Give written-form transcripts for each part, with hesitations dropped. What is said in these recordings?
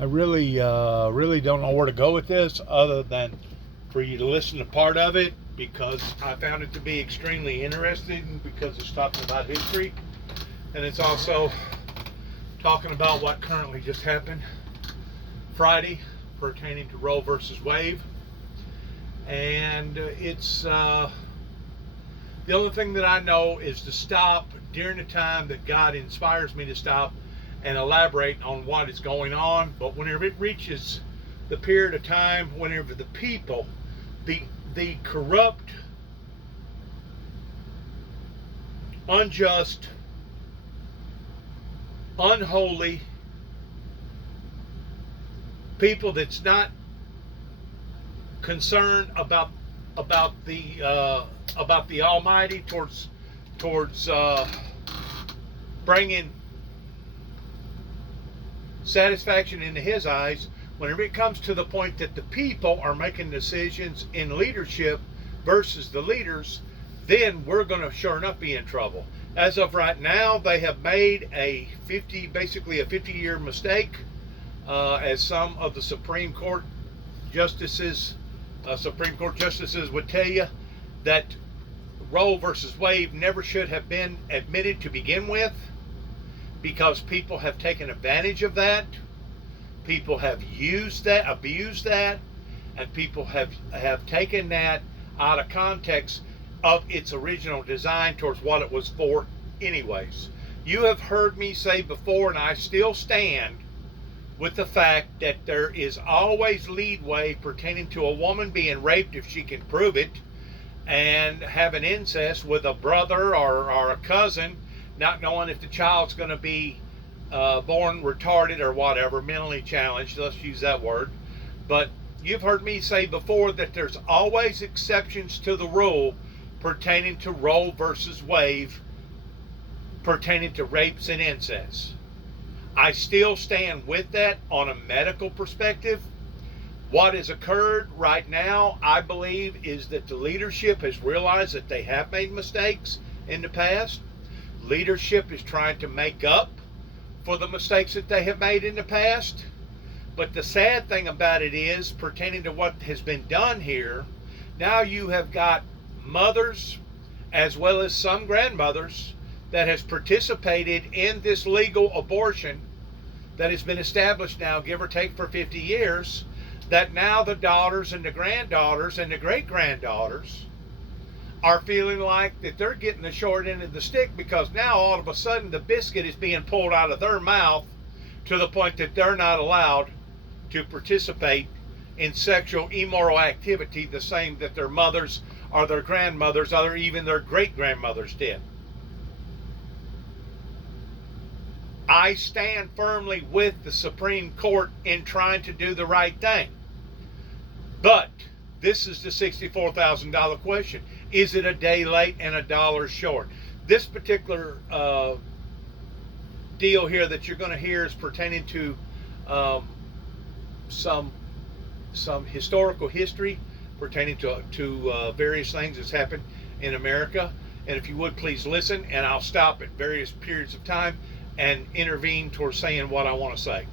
I really don't know where to go with this other than for you to listen to part of it because I found it to be extremely interesting because it's talking about history and it's also talking about what currently just happened Friday pertaining to Roe versus Wade. And it's the only thing that I know is to stop during the time that God inspires me to stop and elaborate on what is going on. But whenever it reaches the period of time, whenever the people, the corrupt, unjust, unholy people that's not concerned about the Almighty towards bringing satisfaction into His eyes. Whenever it comes to the point that the people are making decisions in leadership versus the leaders, then we're going to sure enough be in trouble. As of right now, they have made basically a 50-year mistake, as some of the Supreme Court justices would tell you, that Roe versus Wade never should have been admitted to begin with, because people have taken advantage of that, people have used that, abused that, and people have taken that out of context of its original design towards what it was for anyways. You have heard me say before, and I still stand with the fact that there is always leadway pertaining to a woman being raped if she can prove it, and having incest with a brother or a cousin, not knowing if the child's going to be born retarded or whatever, mentally challenged, let's use that word. But you've heard me say before that there's always exceptions to the rule pertaining to Roe versus Wade, pertaining to rapes and incest. I still stand with that on a medical perspective. What has occurred right now, I believe, is that the leadership has realized that they have made mistakes in the past. Leadership is trying to make up for the mistakes that they have made in the past. But the sad thing about it is, pertaining to what has been done here, now you have got mothers as well as some grandmothers that has participated in this legal abortion that has been established now, give or take, for 50 years, that now the daughters and the granddaughters and the great-granddaughters are feeling like that they're getting the short end of the stick, because now all of a sudden the biscuit is being pulled out of their mouth to the point that they're not allowed to participate in sexual immoral activity the same that their mothers or their grandmothers or even their great-grandmothers did. I stand firmly with the Supreme Court in trying to do the right thing. But this is the $64,000 question. Is it a day late and $1 short? This particular deal here that you're going to hear is pertaining to some historical history pertaining to various things that's happened in America. And if you would, please listen, and I'll stop at various periods of time and intervene towards saying what I want to say.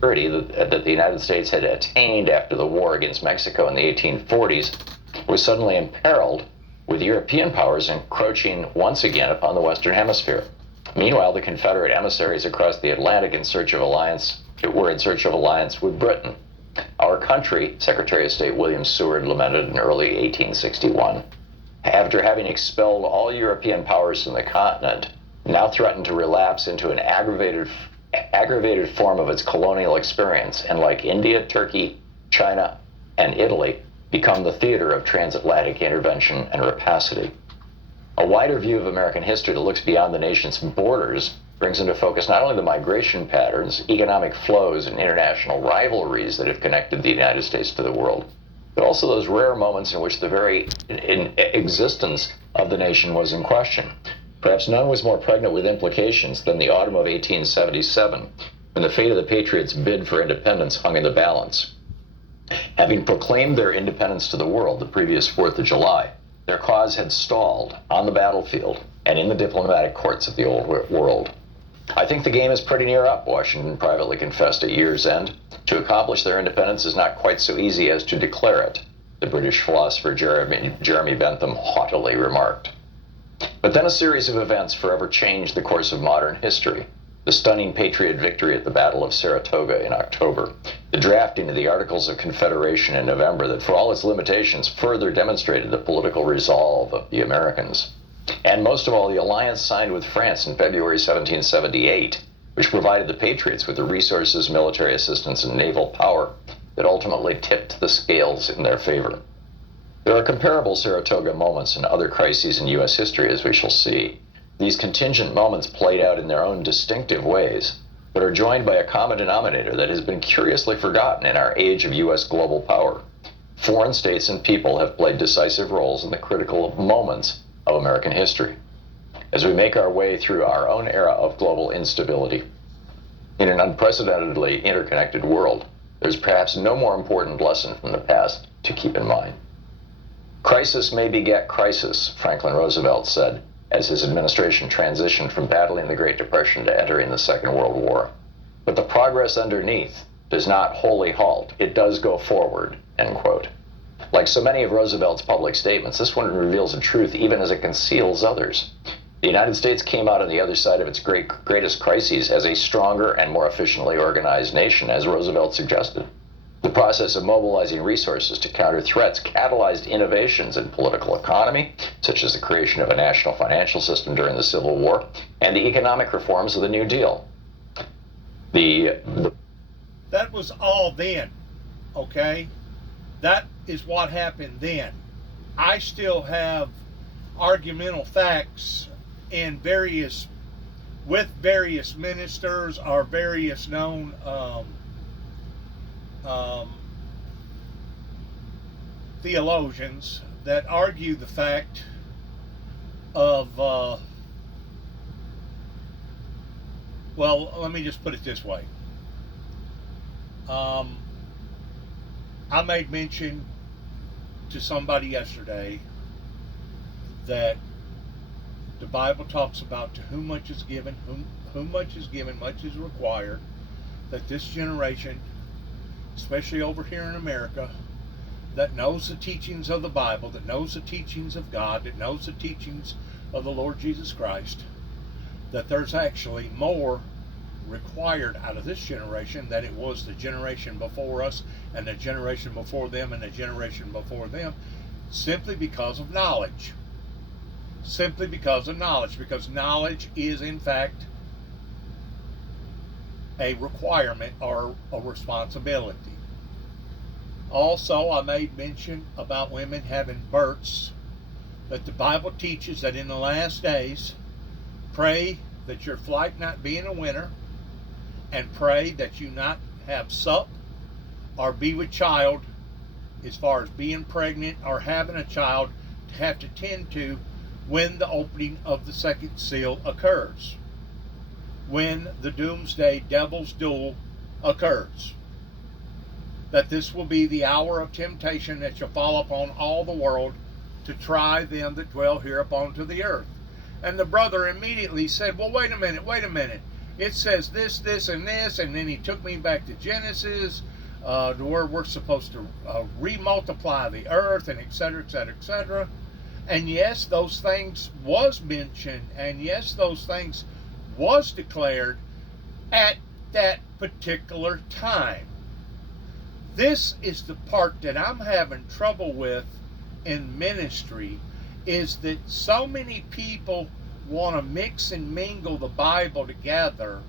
That the United States had attained after the war against Mexico in the 1840s was suddenly imperiled, with European powers encroaching once again upon the Western Hemisphere. Meanwhile, the Confederate emissaries across the Atlantic were in search of alliance with Britain. Our country, Secretary of State William Seward lamented in early 1861, after having expelled all European powers from the continent, now threatened to relapse into an aggravated form of its colonial experience, and like India, Turkey, China, and Italy, become the theater of transatlantic intervention and rapacity. A wider view of American history that looks beyond the nation's borders brings into focus not only the migration patterns, economic flows, and international rivalries that have connected the United States to the world, but also those rare moments in which the very existence of the nation was in question. Perhaps none was more pregnant with implications than the autumn of 1877, when the fate of the Patriots' bid for independence hung in the balance. Having proclaimed their independence to the world the previous 4th of July, their cause had stalled on the battlefield and in the diplomatic courts of the old world. I think the game is pretty near up, Washington privately confessed at year's end. To accomplish their independence is not quite so easy as to declare it, the British philosopher Jeremy Bentham haughtily remarked. But then a series of events forever changed the course of modern history. The stunning Patriot victory at the Battle of Saratoga in October, the drafting of the Articles of Confederation in November that, for all its limitations, further demonstrated the political resolve of the Americans, and most of all, the alliance signed with France in February 1778, which provided the Patriots with the resources, military assistance, and naval power that ultimately tipped the scales in their favor. There are comparable Saratoga moments in other crises in U.S. history, as we shall see. These contingent moments played out in their own distinctive ways, but are joined by a common denominator that has been curiously forgotten in our age of U.S. global power. Foreign states and people have played decisive roles in the critical moments of American history. As we make our way through our own era of global instability, in an unprecedentedly interconnected world, there's perhaps no more important lesson from the past to keep in mind. Crisis may beget crisis, Franklin Roosevelt said, as his administration transitioned from battling the Great Depression to entering the Second World War. But the progress underneath does not wholly halt. It does go forward, end quote. Like so many of Roosevelt's public statements, this one reveals a truth even as it conceals others. The United States came out on the other side of its greatest crises as a stronger and more efficiently organized nation, as Roosevelt suggested. The process of mobilizing resources to counter threats catalyzed innovations in political economy, such as the creation of a national financial system during the Civil War, and the economic reforms of the New Deal. That was all then, okay? That is what happened then. I still have argumental facts in with various ministers or various known theologians that argue the fact of, well, let me just put it this way. I made mention to somebody yesterday that the Bible talks about to whom much is given, whom much is given, much is required, that this generation, especially over here in America, that knows the teachings of the Bible, that knows the teachings of God, that knows the teachings of the Lord Jesus Christ, that there's actually more required out of this generation than it was the generation before us and the generation before them and the generation before them, simply because of knowledge. Simply because of knowledge. Because knowledge is, in fact, a requirement or a responsibility. Also, I made mention about women having births, that the Bible teaches that in the last days, pray that your flight not be in the winter, and pray that you not have sup or be with child, as far as being pregnant or having a child, to have to tend to when the opening of the second seal occurs, when the doomsday devil's duel occurs. That this will be the hour of temptation that shall fall upon all the world to try them that dwell here upon to the earth. And the brother immediately said, well, wait a minute. It says this, this, and this, and then he took me back to Genesis, to where we're supposed to remultiply the earth, and et cetera, et cetera, et cetera. And yes, those things was mentioned, and yes, those things was declared at that particular time. This is the part that I'm having trouble with in ministry, is that so many people want to mix and mingle the Bible together,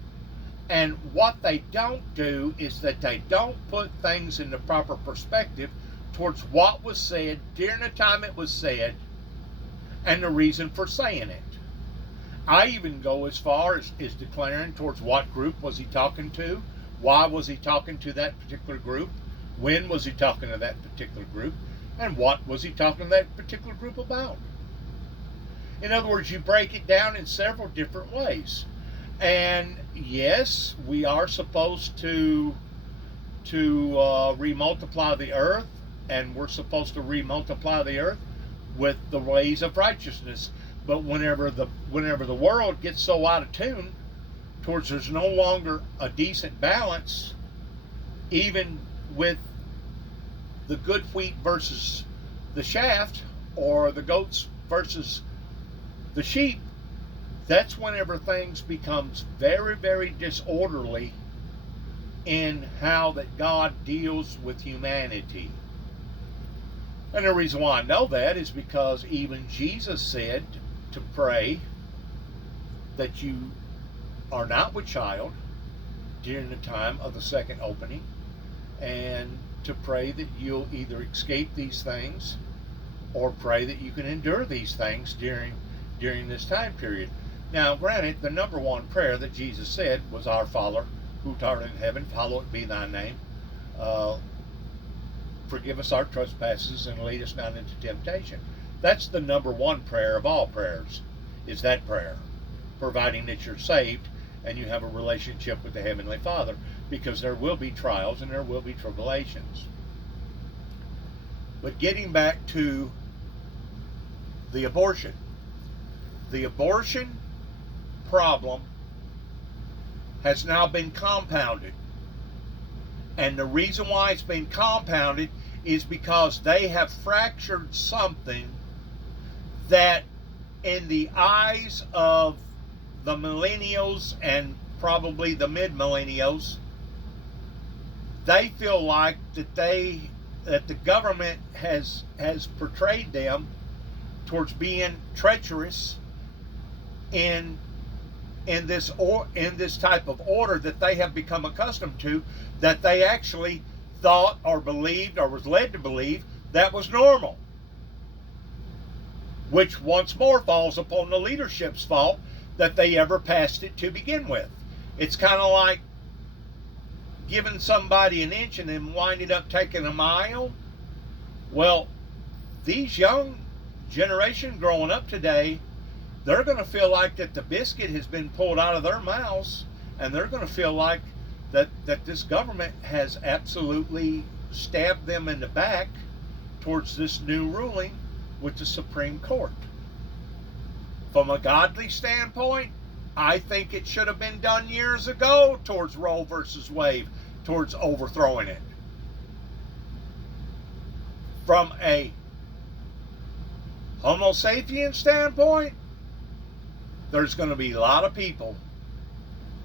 and what they don't do is that they don't put things in the proper perspective towards what was said during the time it was said and the reason for saying it. I even go as far as declaring towards what group was he talking to, why was he talking to that particular group, when was he talking to that particular group, and what was he talking to that particular group about. In other words, you break it down in several different ways. And yes, we are supposed to remultiply the earth, and we're supposed to remultiply the earth with the ways of righteousness. But whenever the world gets so out of tune to towards there's no longer a decent balance, even with the good wheat versus the shaft, or the goats versus the sheep, that's whenever things becomes very, very disorderly in how that God deals with humanity. And the reason why I know that is because even Jesus said to pray that you are not with child during the time of the second opening, and to pray that you'll either escape these things or pray that you can endure these things during this time period. Now, granted, the number one prayer that Jesus said was, Our Father, who art in heaven, hallowed be thy name. Forgive us our trespasses and lead us not into temptation. That's the number one prayer of all prayers, is that prayer, providing that you're saved and you have a relationship with the Heavenly Father, because there will be trials and there will be tribulations. But getting back to the abortion problem has now been compounded. And the reason why it's been compounded is because they have fractured something that, in the eyes of the millennials and probably the mid-millennials, they feel like that the government has portrayed them towards being treacherous in this type of order that they have become accustomed to, that they actually thought or believed or was led to believe that was normal, which once more falls upon the leadership's fault that they ever passed it to begin with. It's kind of like giving somebody an inch and then winding up taking a mile. Well, these young generation growing up today, they're going to feel like that the biscuit has been pulled out of their mouths, and they're going to feel like that this government has absolutely stabbed them in the back towards this new ruling with the Supreme Court. From a godly standpoint, I think it should have been done years ago towards Roe versus Wade, towards overthrowing it. From a Homo sapien standpoint, there's going to be a lot of people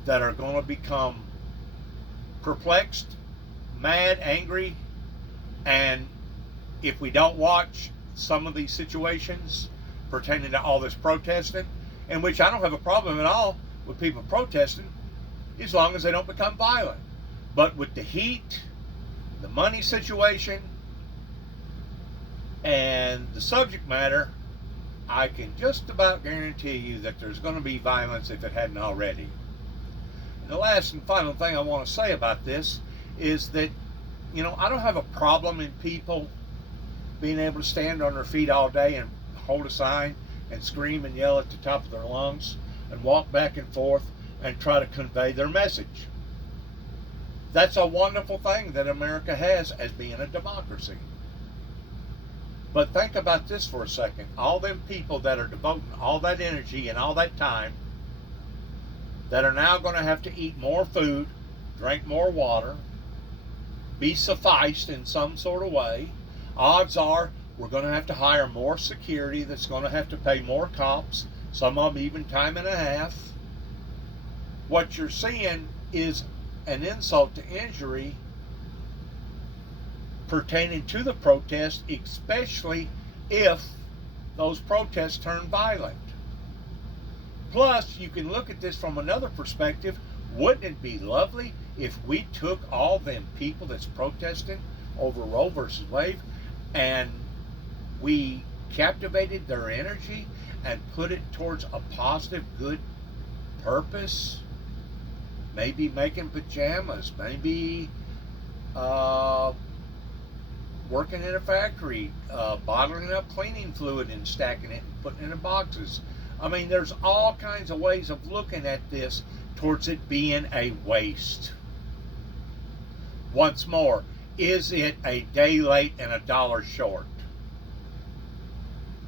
that are going to become perplexed, mad, angry, and if we don't watch some of these situations pertaining to all this protesting, in which I don't have a problem at all with people protesting, as long as they don't become violent. But with the heat, the money situation, and the subject matter, I can just about guarantee you that there's going to be violence if it hadn't already. And the last and final thing I want to say about this is that, I don't have a problem in people being able to stand on their feet all day and hold a sign and scream and yell at the top of their lungs and walk back and forth and try to convey their message. That's a wonderful thing that America has as being a democracy. But think about this for a second. All them people that are devoting all that energy and all that time, that are now going to have to eat more food, drink more water, be sufficed in some sort of way, odds are we're going to have to hire more security, that's going to have to pay more cops, some of them even time and a half. What you're seeing is an insult to injury pertaining to the protest, especially if those protests turn violent. Plus, you can look at this from another perspective. Wouldn't it be lovely if we took all them people that's protesting over Roe versus Wade and we captivated their energy and put it towards a positive, good purpose? Maybe making pajamas, maybe working in a factory, bottling up cleaning fluid and stacking it and putting it in boxes. I mean, there's all kinds of ways of looking at this towards it being a waste. Once more, is it a day late and $1 short?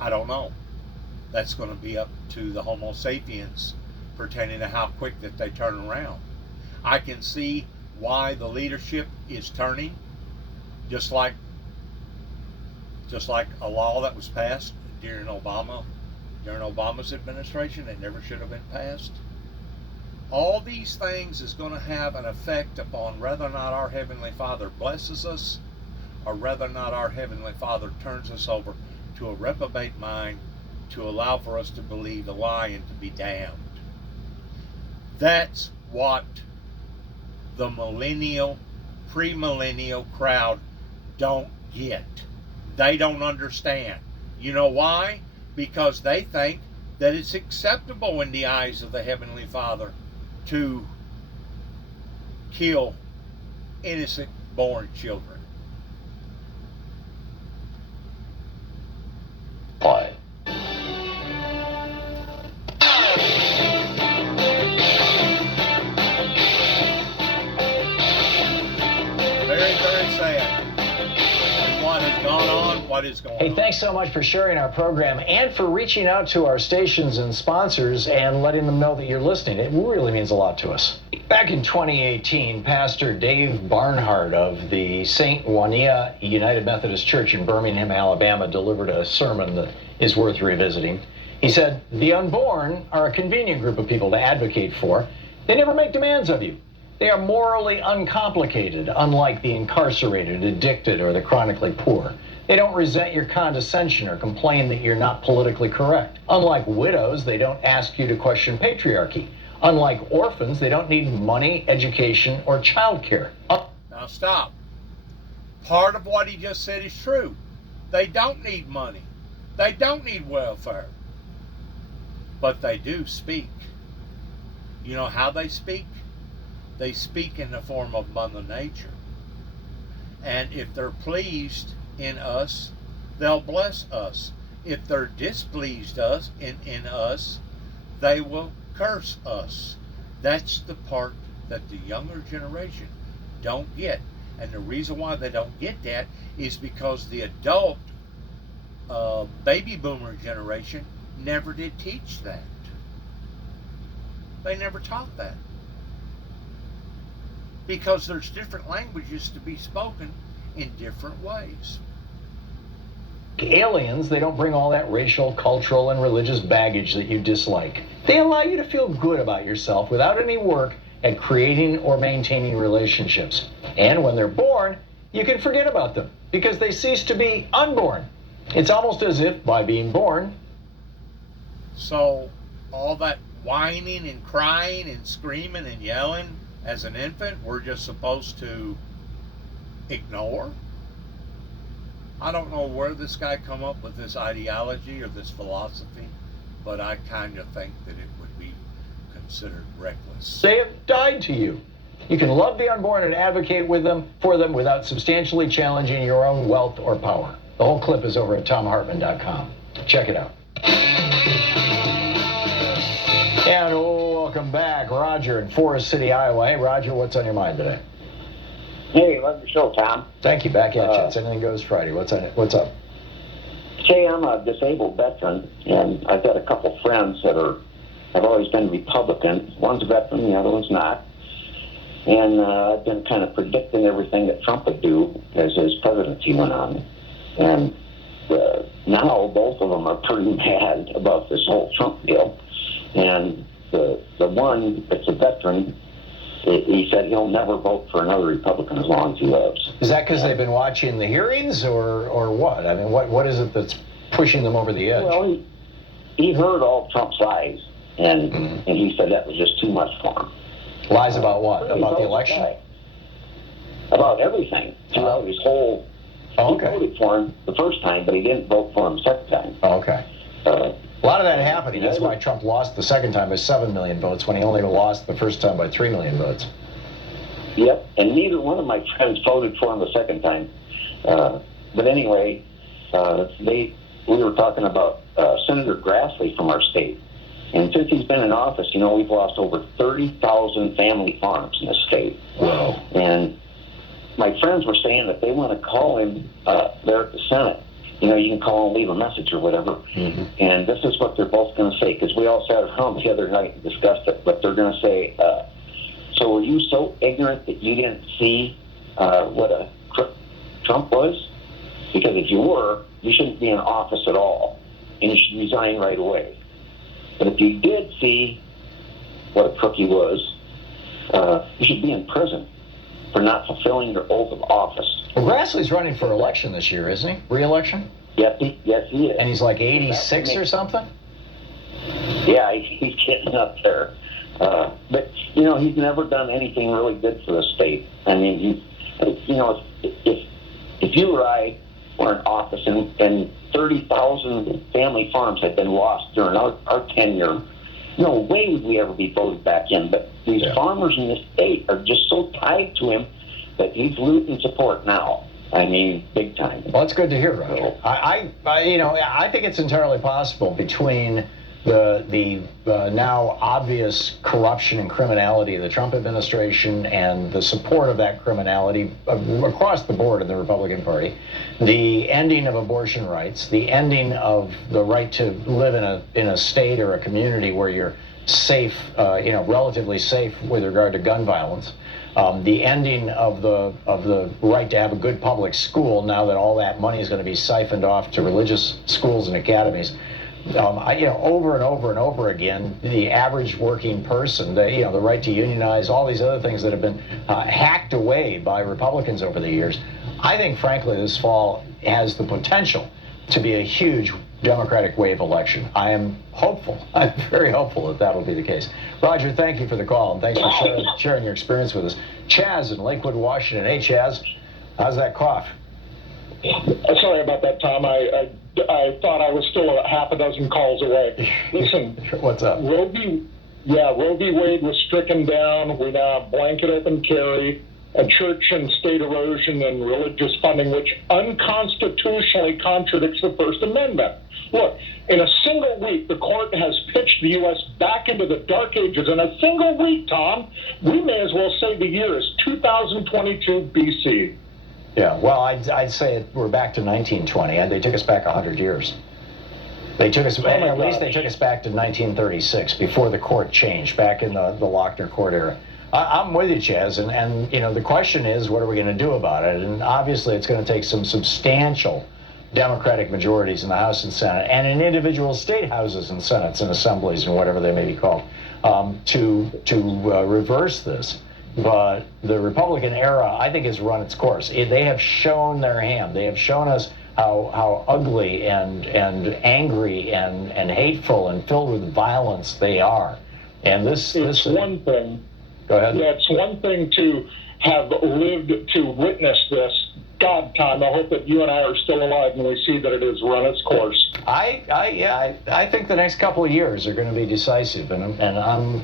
I don't know. That's going to be up to the Homo sapiens pertaining to how quick that they turn around. I can see why the leadership is turning, just like a law that was passed during Obama's administration that never should have been passed. All these things is going to have an effect upon whether or not our Heavenly Father blesses us, or whether or not our Heavenly Father turns us over to a reprobate mind to allow for us to believe a lie and to be damned. That's what the premillennial crowd don't get. They don't understand. You know why? Because they think that it's acceptable in the eyes of the Heavenly Father to kill innocent born children. Why? Very, very sad. And what has gone on, what is going on. Hey, thanks so much for sharing our program and for reaching out to our stations and sponsors and letting them know that you're listening. It really means a lot to us. Back in 2018, Pastor Dave Barnhart of the St. Juania United Methodist Church in Birmingham, Alabama, delivered a sermon that is worth revisiting. He said, "The unborn are a convenient group of people to advocate for. They never make demands of you. They are morally uncomplicated, unlike the incarcerated, addicted, or the chronically poor. They don't resent your condescension or complain that you're not politically correct. Unlike widows, they don't ask you to question patriarchy. Unlike orphans, they don't need money, education, or child care." Now stop. Part of what he just said is true. They don't need money. They don't need welfare. But they do speak. You know how they speak? They speak in the form of Mother Nature. And if they're pleased in us, they'll bless us. If they're displeased in us, they will curse us. That's the part that the younger generation don't get. And the reason why they don't get that is because the adult baby boomer generation never did teach that. They never taught that. Because there's different languages to be spoken in different ways. Aliens, they don't bring all that racial, cultural, and religious baggage that you dislike. They allow you to feel good about yourself without any work at creating or maintaining relationships. And when they're born, you can forget about them because they cease to be unborn. It's almost as if by being born. So all that whining and crying and screaming and yelling as an infant, we're just supposed to ignore? I don't know where this guy come up with this ideology or this philosophy, but I kind of think that it would be considered reckless. They have died to you. You can love the unborn and advocate for them without substantially challenging your own wealth or power. The whole clip is over at TomHartman.com. Check it out. And welcome back, Roger in Forest City, Iowa. Hey, Roger, what's on your mind today? Hey, love your show, Tom. Thank you. Back at you. It's Anything Goes Friday. What's up? Say, I'm a disabled veteran, and I've got a couple friends that have always been Republican. One's a veteran, the other one's not. And I've been kind of predicting everything that Trump would do as his presidency went on. And now both of them are pretty mad about this whole Trump deal. And the one that's a veteran, he said he'll never vote for another Republican as long as he lives. Is that because they've been watching the hearings or what? I mean, what is it that's pushing them over the edge? Well, he heard all Trump's lies, and he said that was just too much for him. Lies about what? About the election? About everything. Throughout his whole... Oh, okay. He voted for him the first time, but he didn't vote for him the second time. Oh, okay. A lot of that happening. That's why Trump lost the second time by 7 million votes when he only lost the first time by 3 million votes. Yep, and neither one of my friends voted for him the second time. But anyway, we were talking about Senator Grassley from our state. And since he's been in office, we've lost over 30,000 family farms in the state. Wow. And my friends were saying that they want to call him there at the Senate you can call and leave a message or whatever. Mm-hmm. And this is what they're both going to say, because we all sat around the other night and discussed it. But they're going to say, so were you so ignorant that you didn't see what a crook Trump was? Because if you were, you shouldn't be in office at all, and you should resign right away. But if you did see what a crook he was, you should be in prison for not fulfilling your oath of office. Well, Grassley's running for election this year, isn't he? Re-election? Yes, he is. And he's like 86 or something? Yeah, he's getting up there. But, he's never done anything really good for the state. I mean, if you or I were in office and 30,000 family farms had been lost during our tenure, no way would we ever be voted back in. But these farmers in this state are just so tied to him that he's losing support now. I mean, big time. Well, that's good to hear, Roger. I think it's entirely possible between the now obvious corruption and criminality of the Trump administration and the support of that criminality across the board in the Republican Party, the ending of abortion rights, the ending of the right to live in a state or a community where you're safe, relatively safe with regard to gun violence. The ending of the right to have a good public school now that all that money is going to be siphoned off to religious schools and academies. Over and over and over again, the average working person, the right to unionize, all these other things that have been hacked away by Republicans over the years. I think, frankly, this fall has the potential to be a huge Democratic wave election. I am hopeful. I'm very hopeful that will be the case. Roger, thank you for the call, and thanks for sharing your experience with us. Chaz in Lakewood, Washington. Hey, Chaz, how's that cough? Sorry about that, Tom. I thought I was still a half a dozen calls away. Listen, what's up? Roe v. Wade was stricken down. We now have blanket open carry, a church and state erosion, and religious funding, which unconstitutionally contradicts the First Amendment. Look, in a single week, the court has pitched the U.S. back into the dark ages. In a single week, Tom, we may as well say the year is 2022 BC. Yeah, well, I'd say we're back to 1920, and they took us back 100 years. They took us, at least they took us back to 1936, before the court changed, back in the Lochner court era. I'm with you, Chaz, and the question is, what are we going to do about it? And obviously, it's going to take some substantial Democratic majorities in the House and Senate, and in individual state houses and senates and assemblies and whatever they may be called, to reverse this. But the Republican era, I think, has run its course. They have shown their hand. They have shown us how ugly and angry and hateful and filled with violence they are. And this one thing. Go ahead. Yeah, it's one thing to have lived to witness this. God, Tom, I hope that you and I are still alive when we see that it has run its course. I think the next couple of years are going to be decisive, and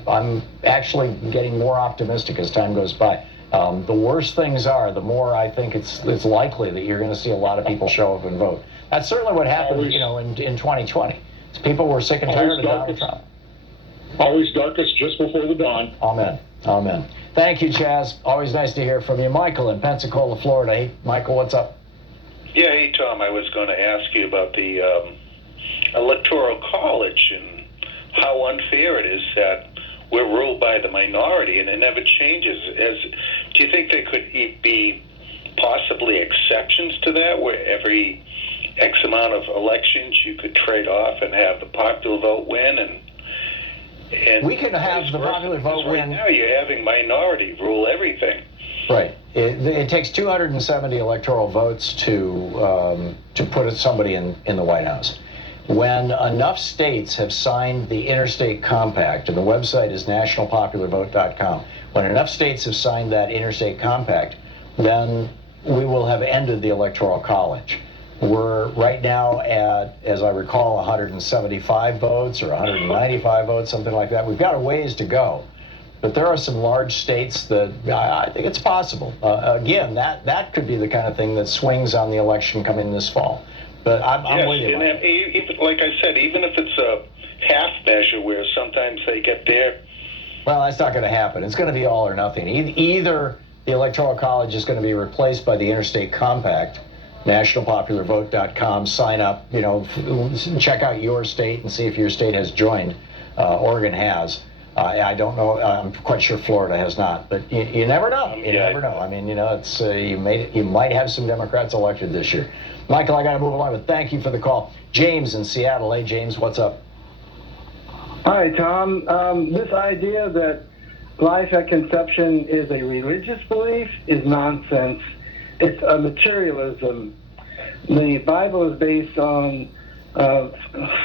I'm actually getting more optimistic as time goes by. The worse things are, the more I think it's likely that you're going to see a lot of people show up and vote. That's certainly what happened, in 2020. People were sick and tired of Donald Trump. Always darkest just before the dawn. Amen. Amen. Thank you, Chaz. Always nice to hear from you. Michael in Pensacola, Florida. Hey, Michael, what's up? Yeah, hey, Tom. I was going to ask you about the Electoral College and how unfair it is that we're ruled by the minority and it never changes. Do you think there could be possibly exceptions to that, where every X amount of elections you could trade off and have the popular vote win and we can have the popular vote win. Right now you're having minority rule everything. Right. It takes 270 electoral votes to put somebody in the White House. When enough states have signed the Interstate Compact, and the website is nationalpopularvote.com, when enough states have signed that Interstate Compact, then we will have ended the Electoral College. We're right now at, as I recall, 175 votes or 195 votes, something like that. We've got a ways to go. But there are some large states that I think it's possible. Again, that could be the kind of thing that swings on the election coming this fall. But I'm with you. And even, like I said, even if it's a half measure where sometimes they get there. Well, that's not going to happen. It's going to be all or nothing. Either the Electoral College is going to be replaced by the Interstate Compact, nationalpopularvote.com, sign up, check out your state and see if your state has joined. Oregon has. I don't know. I'm quite sure Florida has not, but you never know. You never know. I mean, it's you might have some Democrats elected this year. Michael, I got to move along, but thank you for the call. James in Seattle. Hey, James, what's up? Hi, Tom. This idea that life at conception is a religious belief is nonsense. It's a materialism. The Bible is based on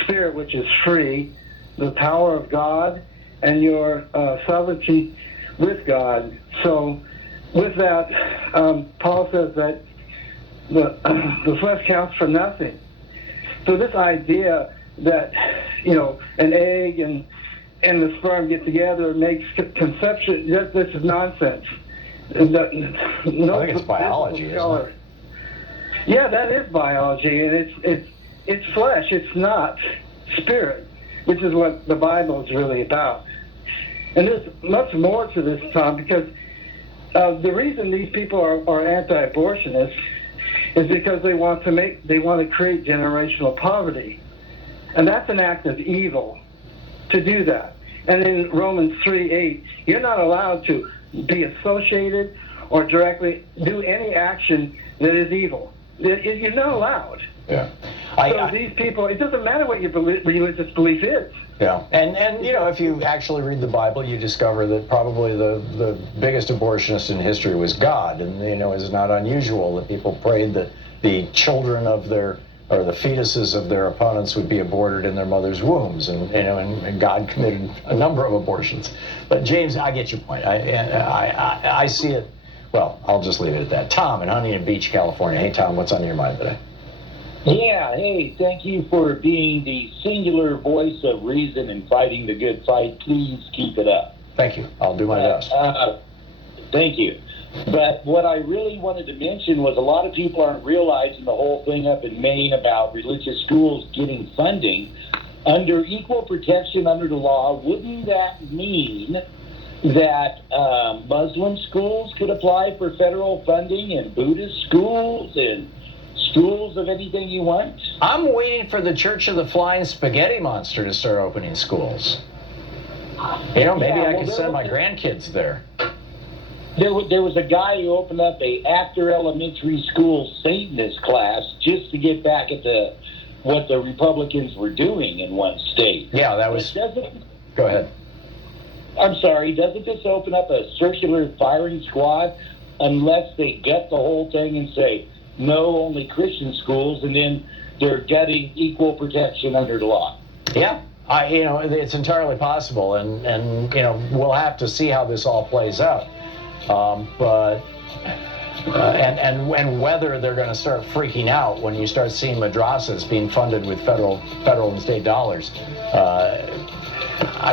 spirit, which is free, the power of God, and your sovereignty with God. So with that, Paul says that the flesh counts for nothing. So this idea that, an egg and the sperm get together makes conception, this is nonsense. I think it's biology, isn't it? Yeah, that is biology, and it's flesh, it's not spirit, which is what the Bible is really about. And there's much more to this, Tom, because the reason these people are anti-abortionists is because they want to create generational poverty. And that's an act of evil to do that. And in Romans 3:8, you're not allowed to be associated or directly do any action that is evil. You're not allowed. Yeah. So these people, it doesn't matter what your religious belief is. Yeah, and if you actually read the Bible, you discover that probably the biggest abortionist in history was God, and it's not unusual that people prayed that the children of the fetuses of their opponents would be aborted in their mother's wombs, and God committed a number of abortions. But James, I get your point. I see it. Well, I'll just leave it at that. Tom in Huntington Beach, California. Hey, Tom, what's on your mind today? Yeah, hey, thank you for being the singular voice of reason and fighting the good fight. Please keep it up. Thank you. I'll do my best. Thank you. But what I really wanted to mention was a lot of people aren't realizing the whole thing up in Maine about religious schools getting funding. Under equal protection under the law, wouldn't that mean that Muslim schools could apply for federal funding and Buddhist schools and schools of anything you want? I'm waiting for the Church of the Flying Spaghetti Monster to start opening schools. Maybe I could send my grandkids there. There was a guy who opened up a after elementary school Satanist class just to get back at what the Republicans were doing in one state. Yeah, that was... Go ahead. I'm sorry, doesn't this open up a circular firing squad unless they gut the whole thing and say, no, only Christian schools, and then they're getting equal protection under the law? Yeah, it's entirely possible, and we'll have to see how this all plays out. But whether they're going to start freaking out when you start seeing madrasas being funded with federal and state dollars.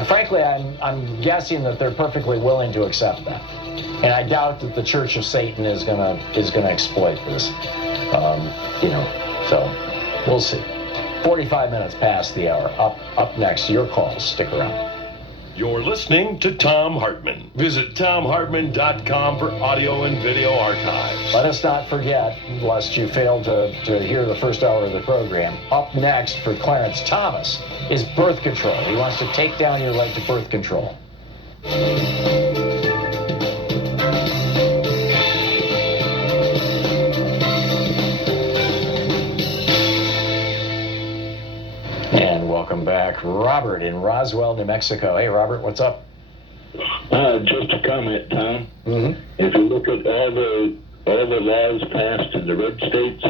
Frankly, I'm guessing that they're perfectly willing to accept that, and I doubt that the Church of Satan is gonna exploit this. So we'll see. 45 minutes past the hour. Up next, your calls. Stick around. You're listening to Thom Hartmann. Visit ThomHartmann.com for audio and video archives. Let us not forget, lest you fail to hear the first hour of the program, up next for Clarence Thomas is birth control. He wants to take down your right to birth control. And welcome back, Robert in Roswell, New Mexico. Hey, Robert, what's up? Just a comment, Tom. Mm-hmm. If you look at all the laws passed in the red states,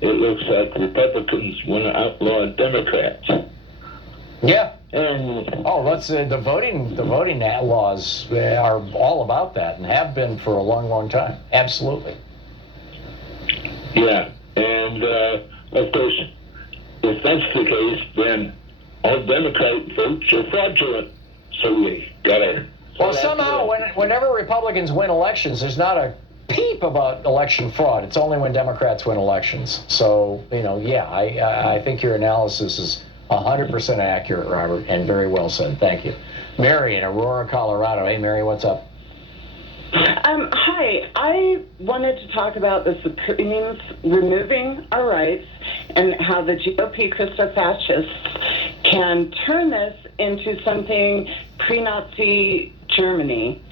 it looks like Republicans want to outlaw Democrats. Yeah. And that's the voting laws are all about that and have been for a long, long time. Absolutely. Yeah, and of course, if that's the case, then all Democrat votes are fraudulent. So we gotta. Well, somehow, whenever Republicans win elections, there's not a peep about election fraud. It's only when Democrats win elections. So, I think your analysis is 100% accurate, Robert, and very well said. Thank you. Mary in Aurora, Colorado. Hey, Mary, what's up? Hi, Hi, I wanted to talk about the Supremes removing our rights and how the GOP Christo-fascists can turn this into something pre-Nazi Germany.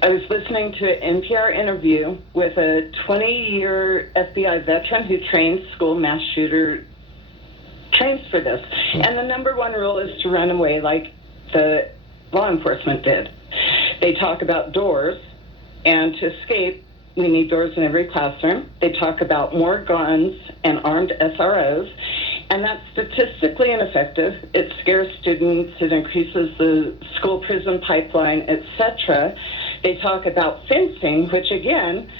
I was listening to an NPR interview with a 20-year FBI veteran who trains school mass shooter trains for this. And the number one rule is to run away like the law enforcement did. They talk about doors, and to escape, we need doors in every classroom. They talk about more guns and armed SROs, and that's statistically ineffective. It scares students, it increases the school prison pipeline, etc. They talk about fencing, which again,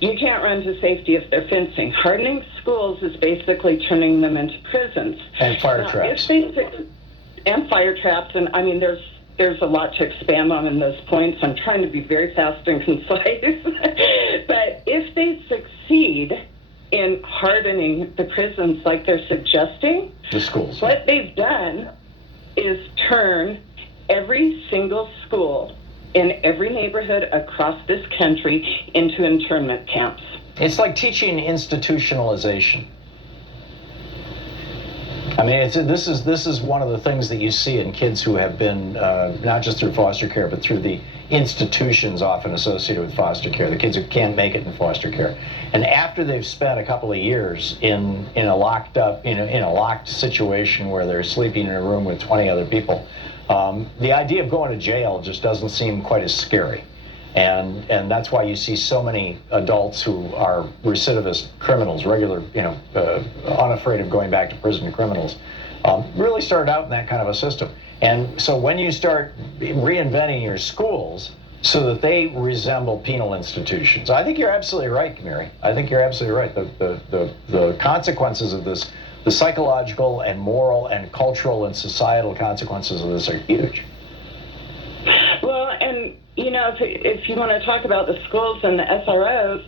you can't run to safety if they're fencing. Hardening schools is basically turning them into prisons. And fire traps. And fire traps, and I mean, there's a lot to expand on in those points. I'm trying to be very fast and concise. But if they succeed in hardening the prisons like they're suggesting, the schools, what they've done is turn every single school in every neighborhood across this country into internment camps. It's like teaching institutionalization. I mean, this is one of the things that you see in kids who have been, not just through foster care, but through the institutions often associated with foster care, the kids who can't make it in foster care. And after they've spent a couple of years in a locked situation where they're sleeping in a room with 20 other people, the idea of going to jail just doesn't seem quite as scary. And that's why you see so many adults who are recidivist criminals, regular, unafraid of going back to prison criminals, really started out in that kind of a system. And so when you start reinventing your schools so that they resemble penal institutions, I think you're absolutely right, Mary. I think you're absolutely right. The consequences of this, the psychological and moral and cultural and societal consequences of this are huge. Well, and if you want to talk about the schools and the SROs,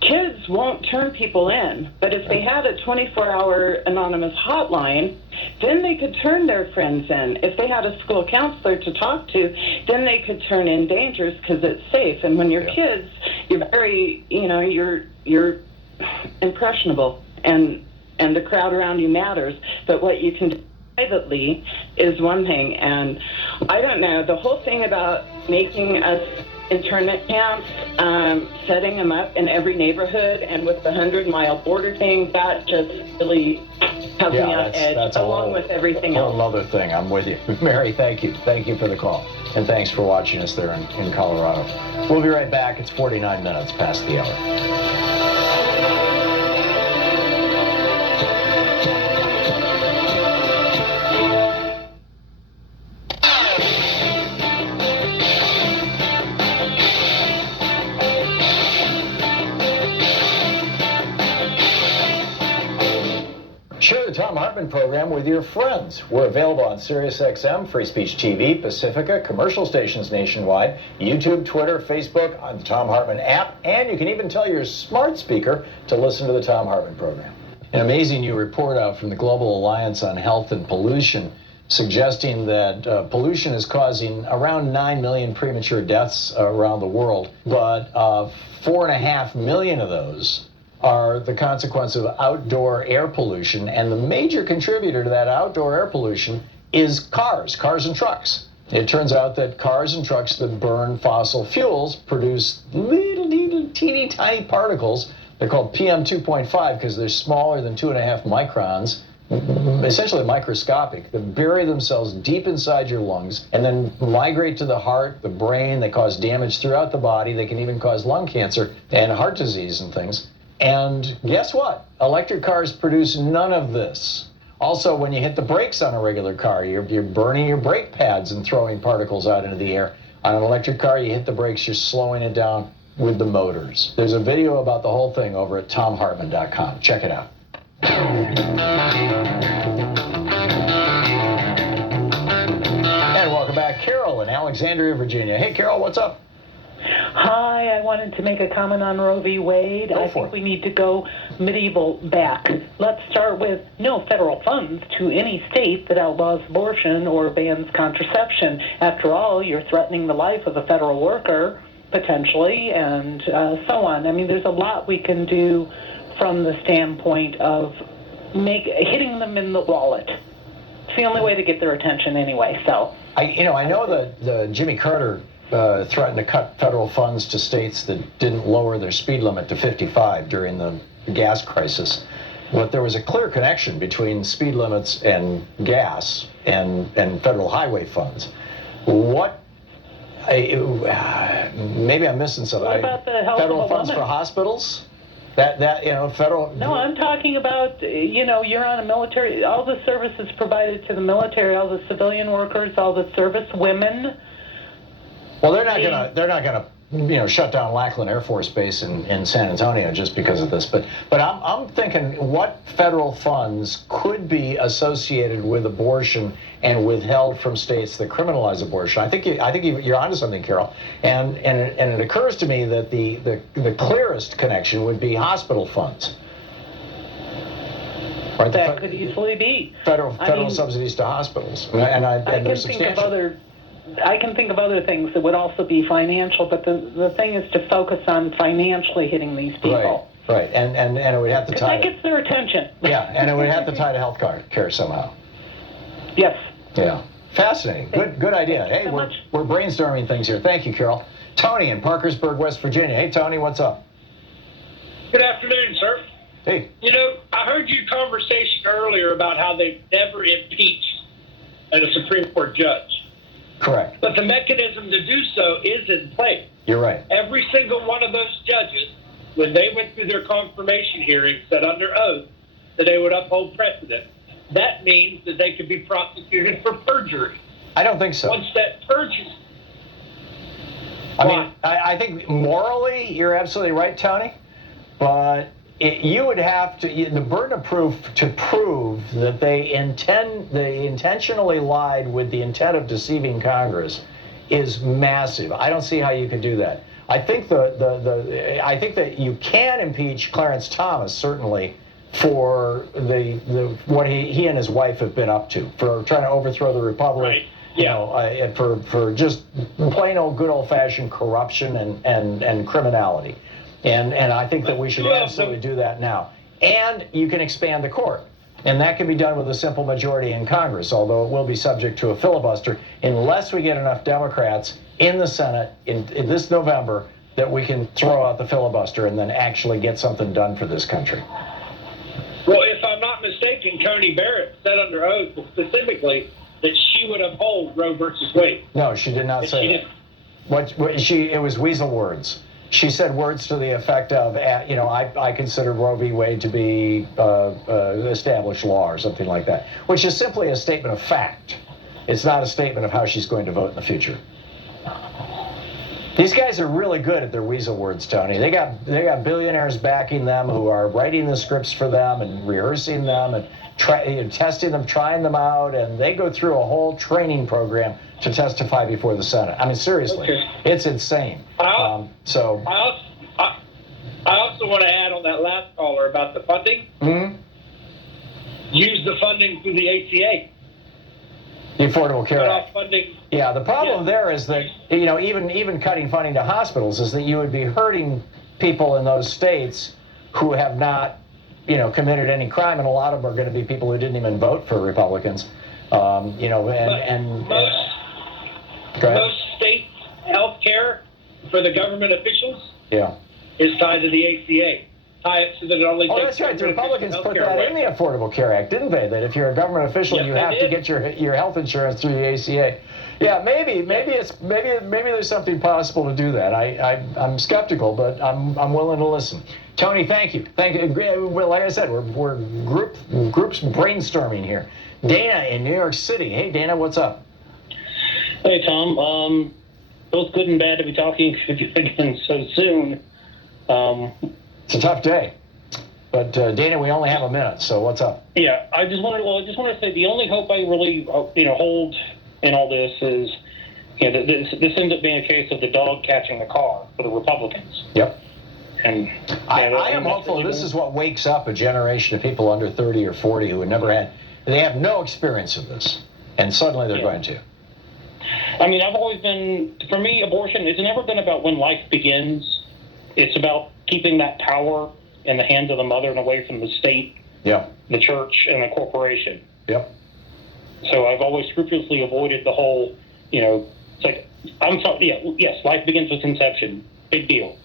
kids won't turn people in. But if they had a 24-hour anonymous hotline, then they could turn their friends in. If they had a school counselor to talk to, then they could turn in dangers because it's safe. And when you're kids, you're very, you're impressionable, and the crowd around you matters. But what you can do privately is one thing, and I don't know, the whole thing about making us internment camps, setting them up in every neighborhood, and with the 100-mile border thing, that just really has me on edge, along with everything else. Whole other thing. I'm with you. Mary, thank you. Thank you for the call, and thanks for watching us there in Colorado. We'll be right back. It's 49 minutes past the hour. Share the Tom Hartman program with your friends. We're available on SiriusXM, Free Speech TV, Pacifica, commercial stations nationwide, YouTube, Twitter, Facebook, on the Tom Hartman app, and you can even tell your smart speaker to listen to the Tom Hartman program. An amazing new report out from the Global Alliance on Health and Pollution suggesting that pollution is causing around 9 million premature deaths around the world, but 4.5 million of those are the consequence of outdoor air pollution, and the major contributor to that outdoor air pollution is cars and trucks. It turns out that cars and trucks that burn fossil fuels produce little teeny tiny particles. They're called PM 2.5 because they're smaller than 2.5 microns, essentially microscopic, that bury themselves deep inside your lungs and then migrate to the heart, the brain. They cause damage throughout the body. They can even cause lung cancer and heart disease and things. And guess what? Electric cars produce none of this. Also, when you hit the brakes on a regular car, you're burning your brake pads and throwing particles out into the air. On an electric car, you hit the brakes, you're slowing it down with the motors. There's a video about the whole thing over at TomHartman.com. Check it out. And welcome back, Carol in Alexandria, Virginia. Hey, Carol, what's up? Hi, I wanted to make a comment on Roe v. Wade. I think we need to go medieval back. Let's start with no federal funds to any state that outlaws abortion or bans contraception. After all, you're threatening the life of a federal worker. potentially, and so on. I mean, there's a lot we can do from the standpoint of hitting them in the wallet. It's the only way to get their attention anyway. So I know that Jimmy Carter threatened to cut federal funds to states that didn't lower their speed limit to 55 during the gas crisis. But there was a clear connection between speed limits and gas and federal highway funds. Maybe I'm missing something. What about the health federal of a funds woman? for hospitals? Federal. No, I'm talking about, you're on a military, all the services provided to the military, all the civilian workers, all the service women. Well, they're not gonna shut down Lackland Air Force Base in San Antonio just because of this. But I'm thinking what federal funds could be associated with abortion and withheld from states that criminalize abortion. I think you're onto something, Carol. And it occurs to me that the clearest connection would be hospital funds. Right? That could easily be. Federal subsidies to hospitals. I can think of other things that would also be financial, but the thing is to focus on financially hitting these people. Right. And it would have to tie. That gets their attention. Yeah, and it would have to tie to health care somehow. Yes. Yeah. Fascinating. Good idea. Hey, we're brainstorming things here. Thank you, Carol. Tony in Parkersburg, West Virginia. Hey, Tony, what's up? Good afternoon, sir. Hey. I heard your conversation earlier about how they've never impeached a Supreme Court judge. Correct. But the mechanism to do so is in place. You're right. Every single one of those judges, when they went through their confirmation hearing, said under oath that they would uphold precedent. That means that they could be prosecuted for perjury. I don't think so. Once that perjury... I think morally you're absolutely right, Tony, but you would have to, the burden of proof to prove that they intentionally lied with the intent of deceiving Congress is massive. I don't see how you could do that. I think I think that you can impeach Clarence Thomas, certainly, for what he and his wife have been up to, for trying to overthrow the republic. Right. For just plain old good old fashioned corruption and criminality. And I think that we should absolutely do that now. And you can expand the court. And that can be done with a simple majority in Congress, although it will be subject to a filibuster unless we get enough Democrats in the Senate in this November that we can throw out the filibuster and then actually get something done for this country. Well, if I'm not mistaken, Coney Barrett said under oath specifically that she would uphold Roe versus Wade. No, she did not say that. It was weasel words. She said words to the effect of, I consider Roe v. Wade to be established law or something like that, which is simply a statement of fact. It's not a statement of how she's going to vote in the future. These guys are really good at their weasel words, Tony. They got billionaires backing them who are writing the scripts for them and rehearsing them and testing them, trying them out, and they go through a whole training program to testify before the Senate. I mean, seriously, It's insane. I also want to add on that last caller about the funding. Mm-hmm. Use the funding through the ACA. The Affordable Care Act. Funding. Yeah, the problem there is that, even cutting funding to hospitals is that you would be hurting people in those states who have not, committed any crime, and a lot of them are going to be people who didn't even vote for Republicans. Most states' health care for the government officials is tied to the ACA. Tie it so that it only takes... Oh, that's right. The Republicans put that in the Affordable Care Act, didn't they? That if you're a government official, you have to get your health insurance through the ACA. Yeah, maybe there's something possible to do that. I'm skeptical, but I'm willing to listen. Tony, thank you. Well, like I said, we're groups brainstorming here. Dana in New York City. Hey, Dana, what's up? Hey, Tom. Both good and bad to be talking with you again so soon. It's a tough day. But, Dana, we only have a minute, so what's up? Yeah, I just wanted to say the only hope I really, hold in all this is, that this ends up being a case of the dog catching the car for the Republicans. Yep. And I am hopeful this is what wakes up a generation of people under 30 or 40 who have never had, they have no experience of this, and suddenly they're going to. I mean, I've always been, for me, abortion has never been about when life begins. It's about keeping that power in the hands of the mother and away from the state, the church, and the corporation. Yep. So I've always scrupulously avoided the whole, it's like, I'm sorry, yes, life begins with conception. Big deal.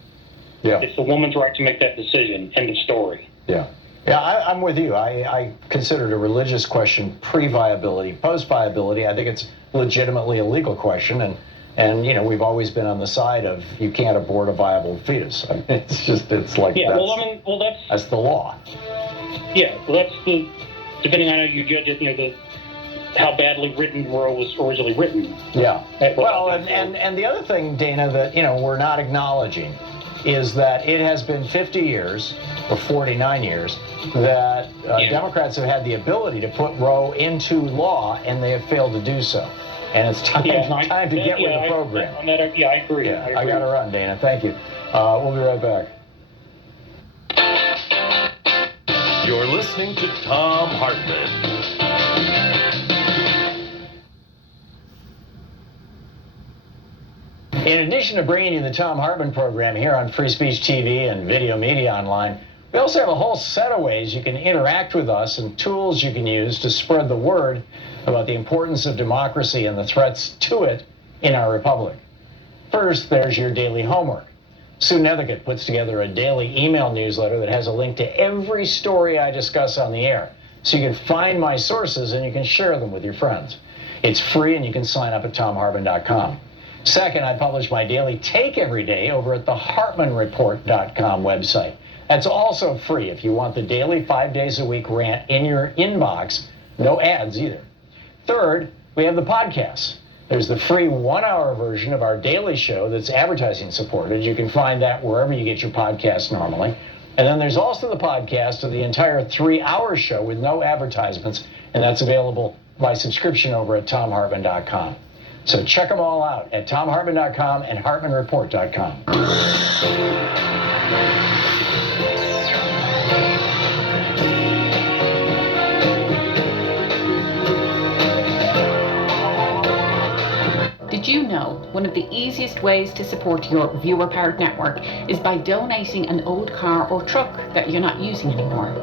Yeah. It's the woman's right to make that decision. End of story. Yeah. Yeah, I'm with you. I consider it a religious question pre-viability. Post-viability, I think it's legitimately a legal question, and we've always been on the side of you can't abort a viable fetus. I mean, it's like that's the law. Yeah, well, that's the, depending on how you judge it, how badly written Roe was originally written. Yeah. Well, and the other thing, Dana, that we're not acknowledging is that it has been 50 years or 49 years that Democrats have had the ability to put Roe into law, and they have failed to do so. And it's time to get with the program. I agree. Yeah, I got to run, Dana. Thank you. We'll be right back. You're listening to Thom Hartmann. In addition to bringing you the Thom Hartmann program here on Free Speech TV and Video Media Online, we also have a whole set of ways you can interact with us and tools you can use to spread the word about the importance of democracy and the threats to it in our republic. First, there's your daily homework. Sue Nethercutt puts together a daily email newsletter that has a link to every story I discuss on the air, so you can find my sources and you can share them with your friends. It's free and you can sign up at ThomHartmann.com. Second, I publish my daily take every day over at the HartmannReport.com website. That's also free if you want the daily 5 days a week rant in your inbox. No ads either. Third, we have the podcasts. There's the free 1-hour version of our daily show that's advertising supported. You can find that wherever you get your podcasts normally. And then there's also the podcast of the entire 3-hour show with no advertisements, and that's available by subscription over at ThomHartmann.com. So check them all out at ThomHartmann.com and HartmannReport.com. Did you know one of the easiest ways to support your viewer-powered network is by donating an old car or truck that you're not using anymore?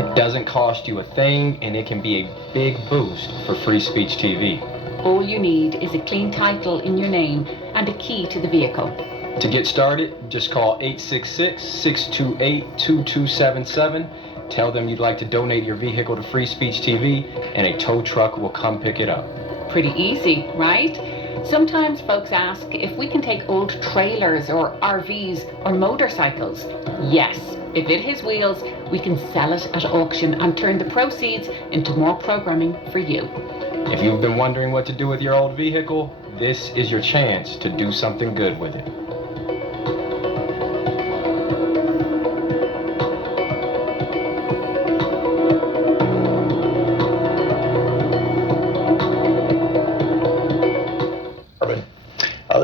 It doesn't cost you a thing, and it can be a big boost for Free Speech TV. All you need is a clean title in your name and a key to the vehicle. To get started, just call 866-628-2277. Tell them you'd like to donate your vehicle to Free Speech TV, and a tow truck will come pick it up. Pretty easy, right? Sometimes folks ask if we can take old trailers or RVs or motorcycles. Yes, if it has wheels, we can sell it at auction and turn the proceeds into more programming for you. If you've been wondering what to do with your old vehicle, this is your chance to do something good with it.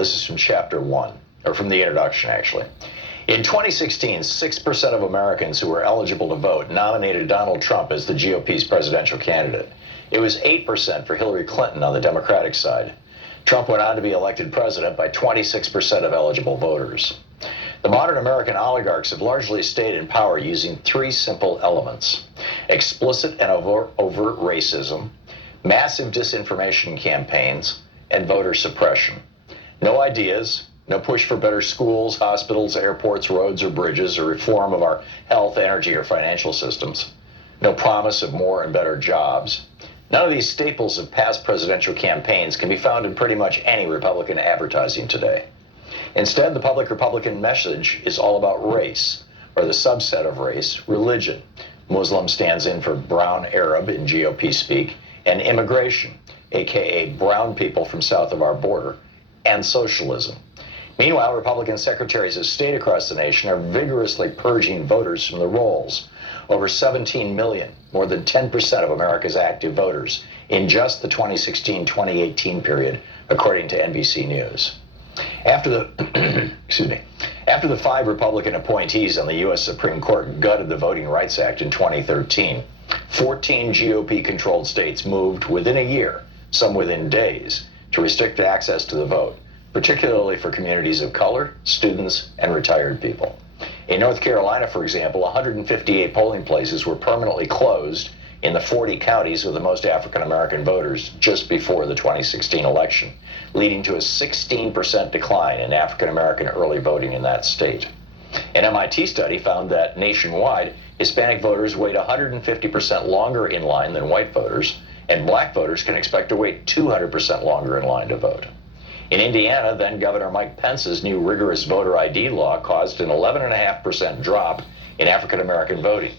This is from chapter 1, or from the introduction, actually. In 2016, 6% of Americans who were eligible to vote nominated Donald Trump as the GOP's presidential candidate. It was 8% for Hillary Clinton on the Democratic side. Trump went on to be elected president by 26% of eligible voters. The modern American oligarchs have largely stayed in power using 3 simple elements: explicit and overt racism, massive disinformation campaigns, and voter suppression. No ideas, no push for better schools, hospitals, airports, roads, or bridges, or reform of our health, energy, or financial systems. No promise of more and better jobs. None of these staples of past presidential campaigns can be found in pretty much any Republican advertising today. Instead, the public Republican message is all about race, or the subset of race, religion. Muslim stands in for brown Arab in GOP speak, and immigration, aka brown people from south of our border, and socialism. Meanwhile, Republican secretaries of state across the nation are vigorously purging voters from the rolls. Over 17 million, more than 10% of America's active voters, in just the 2016-2018 period, according to NBC News. After the after the 5 Republican appointees on the U.S. Supreme Court gutted the Voting Rights Act in 2013, 14 GOP-controlled states moved within a year, some within days, to restrict access to the vote, particularly for communities of color, students, and retired people. In North Carolina, for example, 158 polling places were permanently closed in the 40 counties with the most African American voters just before the 2016 election, leading to a 16% decline in African American early voting in that state. An MIT study found that nationwide, Hispanic voters wait 150% longer in line than white voters, and black voters can expect to wait 200% longer in line to vote. In Indiana, then Governor Mike Pence's new rigorous voter ID law caused an 11.5% drop in African American voting.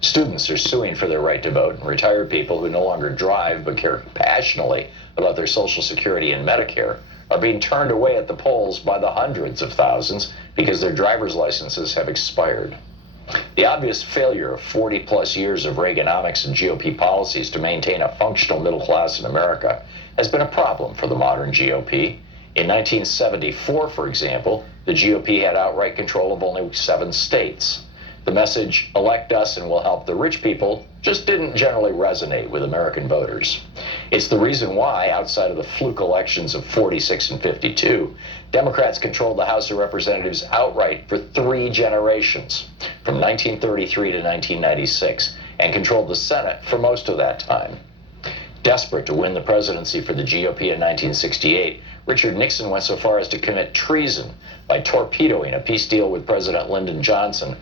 Students are suing for their right to vote, and retired people who no longer drive but care passionately about their Social Security and Medicare are being turned away at the polls by the hundreds of thousands because their driver's licenses have expired. The obvious failure of 40-plus years of Reaganomics and GOP policies to maintain a functional middle class in America has been a problem for the modern GOP. In 1974, for example, the GOP had outright control of only 7 states. The message, elect us and we'll help the rich people, just didn't generally resonate with American voters. It's the reason why, outside of the fluke elections of 46 and 52, Democrats controlled the House of Representatives outright for 3 generations, from 1933 to 1996, and controlled the Senate for most of that time. Desperate to win the presidency for the GOP in 1968, Richard Nixon went so far as to commit treason by torpedoing a peace deal with President Lyndon Johnson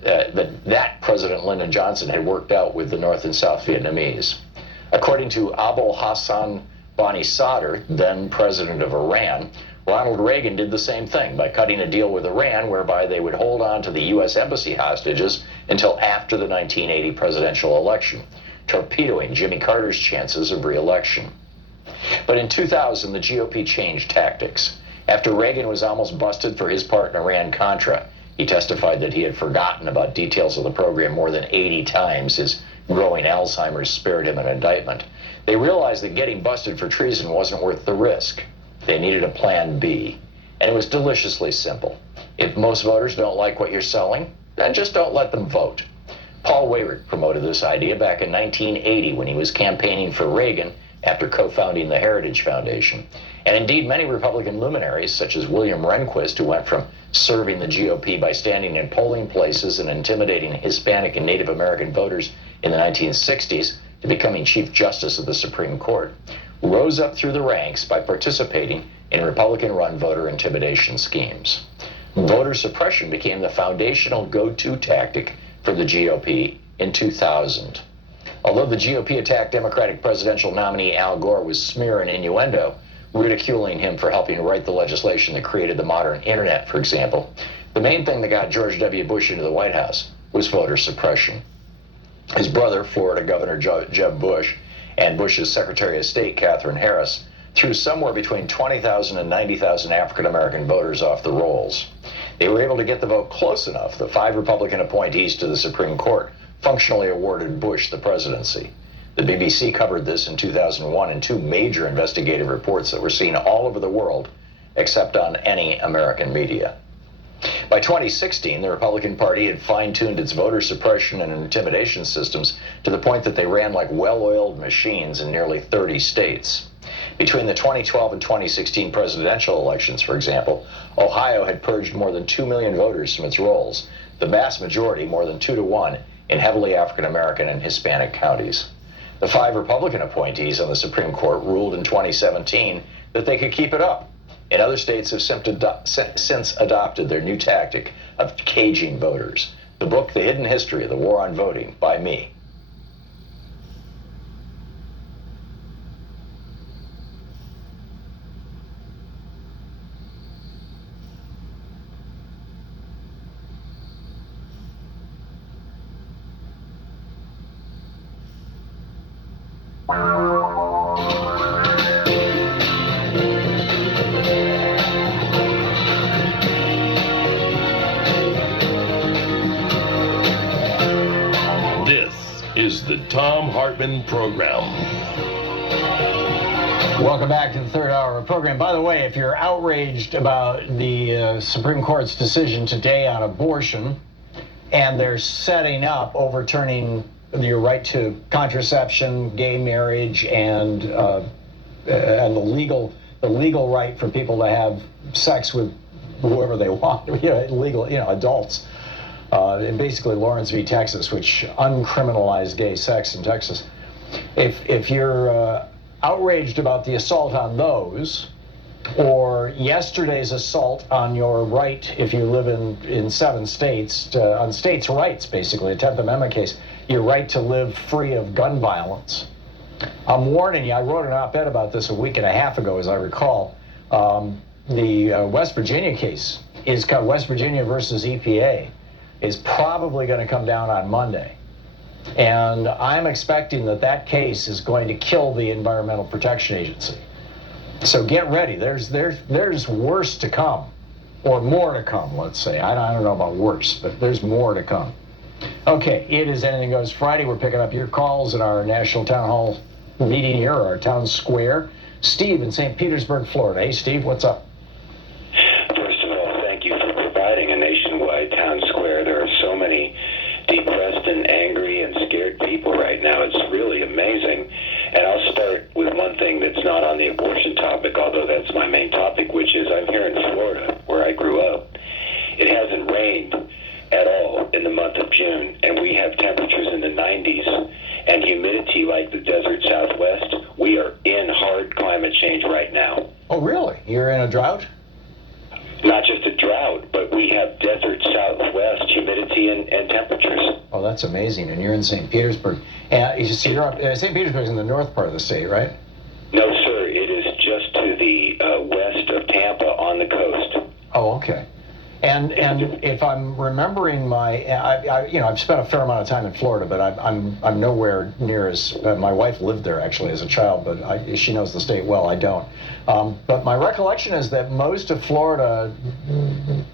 that President Lyndon Johnson had worked out with the North and South Vietnamese. According to Abul Hassan Bani Sadr, then president of Iran, Ronald Reagan did the same thing by cutting a deal with Iran whereby they would hold on to the U.S. embassy hostages until after the 1980 presidential election, torpedoing Jimmy Carter's chances of re-election. But in 2000, the GOP changed tactics. After Reagan was almost busted for his part in Iran-Contra, he testified that he had forgotten about details of the program more than 80 times. His growing Alzheimer's spared him an indictment. They realized that getting busted for treason wasn't worth the risk. They needed a plan B. And it was deliciously simple. If most voters don't like what you're selling, then just don't let them vote. Paul Weyrich promoted this idea back in 1980 when he was campaigning for Reagan after co-founding the Heritage Foundation. And indeed, many Republican luminaries, such as William Rehnquist, who went from serving the GOP by standing in polling places and intimidating Hispanic and Native American voters in the 1960s, to becoming Chief Justice of the Supreme Court, rose up through the ranks by participating in Republican-run voter intimidation schemes. Voter suppression became the foundational go-to tactic for the GOP in 2000. Although the GOP attacked Democratic presidential nominee Al Gore with smear and innuendo, ridiculing him for helping write the legislation that created the modern internet, for example, the main thing that got George W. Bush into the White House was voter suppression. His brother, Florida Governor Jeb Bush, and Bush's Secretary of State, Katherine Harris, threw somewhere between 20,000 and 90,000 African-American voters off the rolls. They were able to get the vote close enough that 5 Republican appointees to the Supreme Court functionally awarded Bush the presidency. The BBC covered this in 2001 in 2 major investigative reports that were seen all over the world, except on any American media. By 2016, the Republican Party had fine-tuned its voter suppression and intimidation systems to the point that they ran like well-oiled machines in nearly 30 states. Between the 2012 and 2016 presidential elections, for example, Ohio had purged more than 2 million voters from its rolls, the vast majority, more than 2 to 1, in heavily African-American and Hispanic counties. The 5 Republican appointees on the Supreme Court ruled in 2017 that they could keep it up. And other states have since adopted their new tactic of caging voters. The book, The Hidden History of the War on Voting, by me. Is the Tom Hartman Program. Welcome back to the third hour of the program. By the way, if you're outraged about the Supreme Court's decision today on abortion, and they're setting up overturning your right to contraception, gay marriage, and and the legal right for people to have sex with whoever they want, legal, adults. And basically Lawrence v. Texas, which uncriminalized gay sex in Texas. If you're outraged about the assault on those, or yesterday's assault on your right, if you live in 7 states, on states' rights, basically, a 10th Amendment case, your right to live free of gun violence. I'm warning you, I wrote an op-ed about this a week and a half ago, as I recall. The West Virginia case is called West Virginia versus EPA, is probably going to come down on Monday. And I'm expecting that case is going to kill the Environmental Protection Agency. So get ready. There's worse to come, or more to come, let's say. I don't know about worse, but there's more to come. Okay, it is Anything Goes Friday. We're picking up your calls in our National Town Hall meeting here, our town square. Steve in St. Petersburg, Florida. Hey, Steve, what's up? First of all, thank you for providing a nationwide town square. There are so many depressed and angry and scared people right now. It's really amazing. And I'll start with one thing that's not on the abortion topic, although that's my main topic, which is I'm here in Florida, where I grew up. It hasn't rained at all in the month of June, and we have temperatures in the 90s and humidity like the desert Southwest. We are in hard climate change right now. Oh, really? You're in a drought? Not just a drought, but we have desert Southwest humidity and temperatures. Oh, that's amazing. And you're in St. Petersburg. So you're up, St. Petersburg's in the north part of the state, right? No, sir. It is just to the west of Tampa on the coast. Oh, okay. And if I'm remembering I've spent a fair amount of time in Florida, but I'm nowhere near as my wife lived there actually as a child, but she knows the state well. I don't. But my recollection is that most of Florida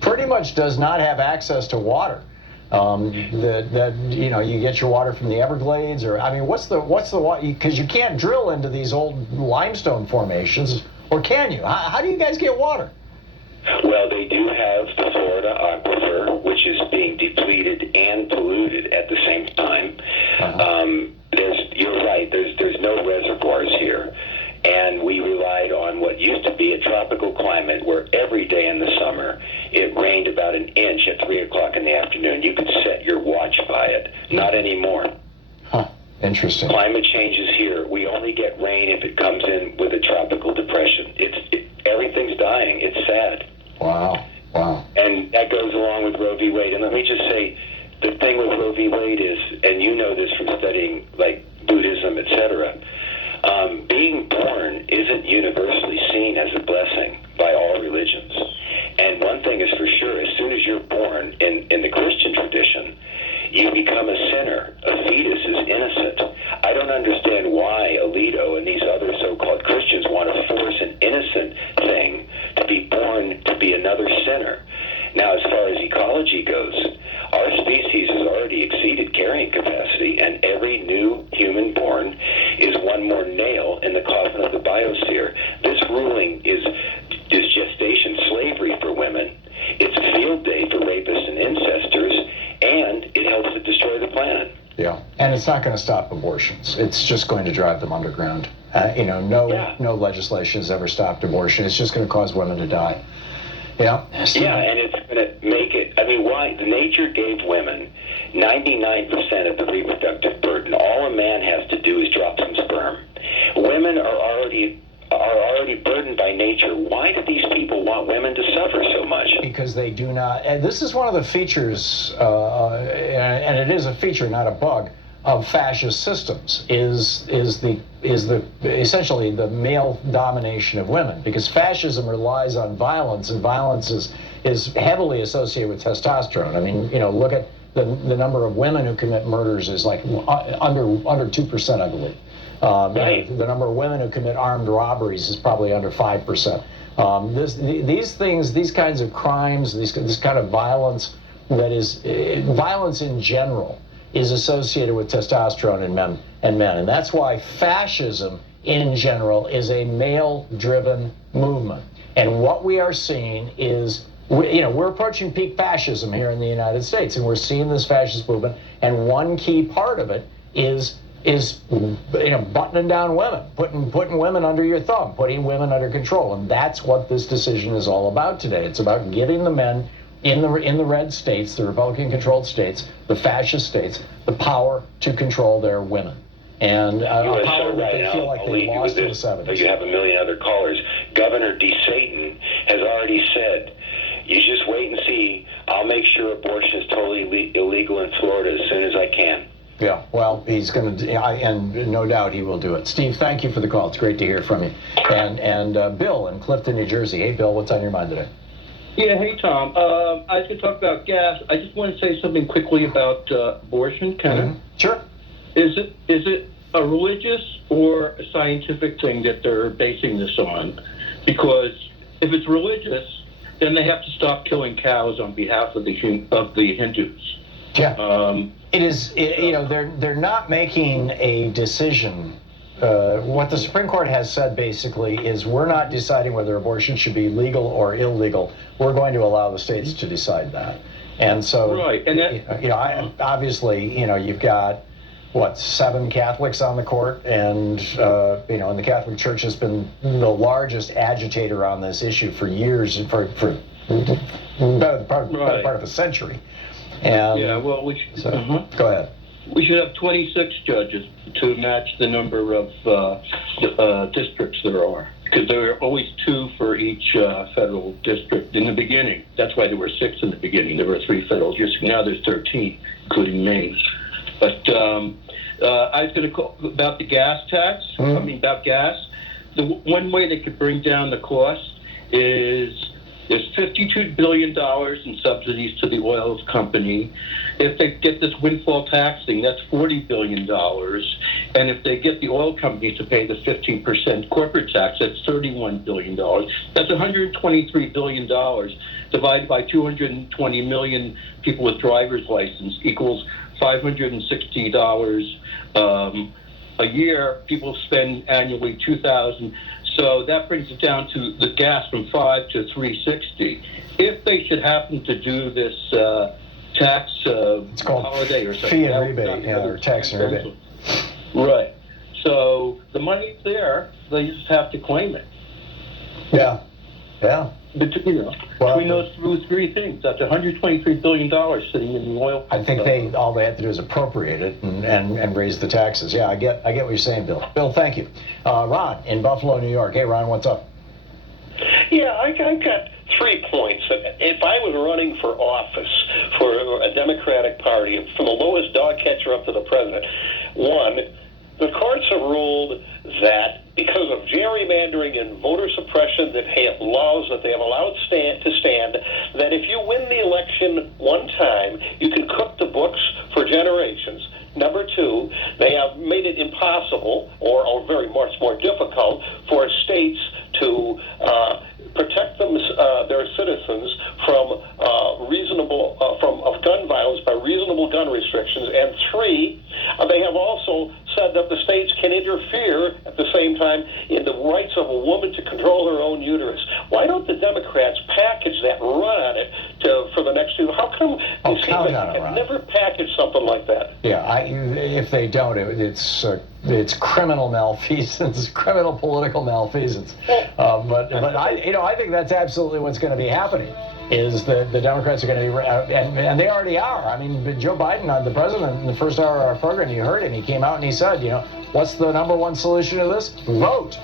pretty much does not have access to water. You get your water from the Everglades, or what's the water? Because you can't drill into these old limestone formations, or can you? How do you guys get water? Well, they do have the Florida aquifer, which is being depleted and polluted at the same time. You're right. There's no reservoirs here, and we relied on what used to be a tropical climate, where every day in the summer it rained about an inch at 3 o'clock in the afternoon. You could set your watch by it. Not anymore. Huh. Interesting. Climate changes here. We only get rain if it comes in with a tropical depression. Everything's dying. It's sad. Wow. And that goes along with Roe v. Wade. And let me just say, the thing with Roe v. Wade is, and you know this from studying like Buddhism, etc., being born isn't universally seen as a blessing by all religions. And one thing is for sure, as soon as you're born in the Christian tradition, you become a sinner. A fetus is innocent. I don't understand why Alito and these other so-called Christians want to force an innocent thing to be born to be another sinner. Now, as far as ecology goes, our species has already exceeded carrying capacity, and every new human born is one more nail in the coffin of the biosphere. This ruling is gestation slavery for women. It's a field day for rapists and incestors, and it helps to destroy the planet. Yeah, and it's not going to stop abortions. It's just going to drive them underground. No legislation has ever stopped abortion. It's just going to cause women to die. Yeah. Yeah, and it's going to make it. Why? Nature gave women 99% of the reproductive burden. All a man has to do is drop some sperm. Women are already burdened by nature. Why do these people want women to suffer so much? Because they do not. And this is one of the features, and it is a feature, not a bug, of fascist systems. Is essentially the male domination of women, because fascism relies on violence, and violence is heavily associated with testosterone. Look at the number of women who commit murders is like under 2%, I believe. Right. The number of women who commit armed robberies is probably under 5%. These kinds of crimes, this kind of violence that is violence in general is associated with testosterone in men, and that's why fascism in general is a male-driven movement. And what we are seeing is, we're approaching peak fascism here in the United States, and we're seeing this fascist movement, and one key part of it is is buttoning down women, putting women under your thumb, putting women under control, and that's what this decision is all about today. It's about giving the men in the red states, the Republican-controlled states, the fascist states, the power to control their women, and a power that they feel like they lost in the 70s. You have a million other callers. Governor DeSatan has already said, "You just wait and see. I'll make sure abortion is totally illegal in Florida as soon as I can." Yeah, well, he's going to, and no doubt he will do it. Steve, thank you for the call. It's great to hear from you. And Bill in Clifton, New Jersey. Hey, Bill, what's on your mind today? Yeah, hey, Tom. I was going to talk about gas. I just want to say something quickly about abortion. Can I? Sure. Is it a religious or a scientific thing that they're basing this on? Because if it's religious, then they have to stop killing cows on behalf of the Hindus. Yeah. It is, they're not making a decision. What the Supreme Court has said basically is we're not deciding whether abortion should be legal or illegal. We're going to allow the states to decide that. And so, right. And that, obviously, you've got, 7 Catholics on the court, and, and the Catholic Church has been the largest agitator on this issue for years, for better part of a century. And yeah, well, go ahead. We should have 26 judges to match the number of districts there are, because there are always 2 for each federal district in the beginning. That's why there were 6 in the beginning. There were 3 federal districts. Now there's 13, including Maine. But I was going to call about the gas tax. About gas. The one way they could bring down the cost is there's $52 billion in subsidies to the oil company. If they get this windfall tax thing, that's $40 billion. And if they get the oil companies to pay the 15% corporate tax, that's $31 billion. That's $123 billion divided by 220 million people with driver's license equals $560 a year. People spend annually $2,000. So that brings it down to the gas from $5 to $3.60. If they should happen to do this tax it's called holiday or something, fee and rebate, or tax and rebate. Right. So the money's there. They just have to claim it. Yeah. Yeah. Between those 3 things, that's $123 billion sitting in the oil. I think all they have to do is appropriate it and raise the taxes. Yeah, I get what you're saying, Bill. Bill, thank you. Ron in Buffalo, New York. Hey, Ron, what's up? Yeah, I got 3 points. If I was running for office for a Democratic Party, from the lowest dog catcher up to the president, 1, the courts have ruled that because of gerrymandering and voter suppression that have laws that they have allowed to stand, that if you win the election one time, you can cook the books for generations. Number 2, they have made it impossible or very much more difficult for states to protect their citizens from gun violence by reasonable gun restrictions. And 3, they have also said that the states can interfere at the same time in the rights of a woman to control her own uterus. Why don't the Democrats package that, run on it for the next 2? How come it seems like you can never package something like that? Yeah, if they don't, it's criminal malfeasance, criminal political malfeasance. But I think that's absolutely what's going to be happening. Is that the Democrats are going to be, and they already are. I mean, Joe Biden, the president, in the first hour of our program, you heard him. He came out and he said, what's the number 1 solution to this? Vote,